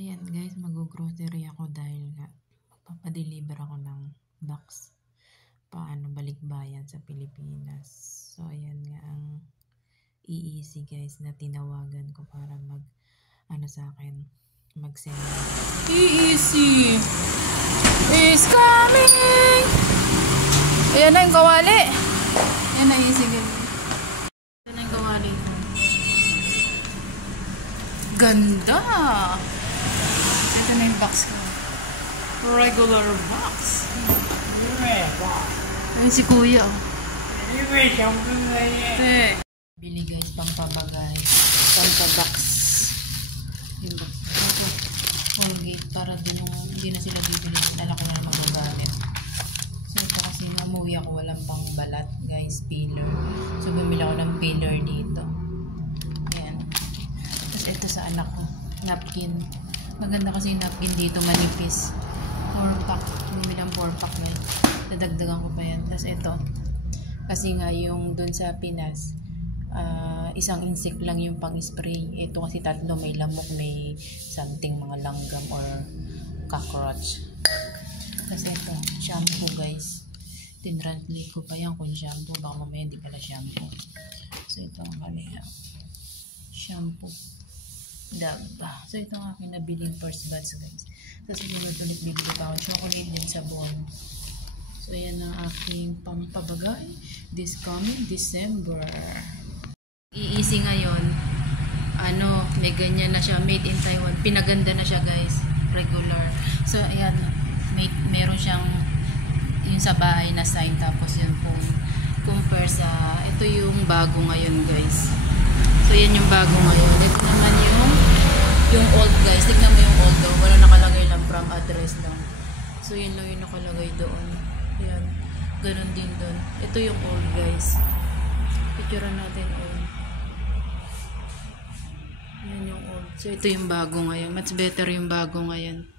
Ayan guys, mag-grocery ako dahil nga magpapadeliver ako ng box paano balikbayan sa Pilipinas. So ayan nga ang EEC guys na tinawagan ko para sa akin mag-send. EEC is coming! Ayan na yung kawali. Ayan na EEC guys. Ayan na yung kawali. Ganda! Ito na yung box ko. Regular box. Ayun si kuya. Bili guys, pampabagay. Pampabox. Yung box ko. Colgate para hindi na sila bibili. Dala ko na magagamit. So ito kasi umuwi ako walang pang balat guys, peeler. So bumili ako ng peeler dito. Ayan. Tapos ito sa anak ko, napkin. Maganda kasi yung napkin dito, manipis. 4-pack. Bumili ng 4-pack na yun. Dadagdagan ko pa yan. Tapos ito. Kasi nga yung dun sa Pinas, isang insect lang yung pang-spray. Ito kasi tatlo, may lamok, may something, mga langgam or cockroach. Tapos ito, shampoo guys. Tinranslate ko pa yan kung shampoo. Baka mamaya hindi pala shampoo. So ito ang kanila. Shampoo. Daba. So ito ang aking nabiling first batch guys. Tapos sumunod ulit bibili pa ako chocolate din sabon. So ayan ang aking pampabagay this coming December. EEC ngayon, may ganyan na siya, made in Taiwan. Pinaganda na siya guys, regular. So ayan, meron siyang yung sa bahay na sign, tapos yung phone. Compare sa, ito yung bago ngayon guys. So yan yung bago ngayon. Ito naman yung old guys. Tignan mo yung old daw. Wala nakalagay lang, from address lang. So yun lang yung nakalagay doon. Yan. Ganon din doon. Ito yung old guys. Picturean natin old. Yan yung old. So ito yung bago ngayon. Much better yung bago ngayon.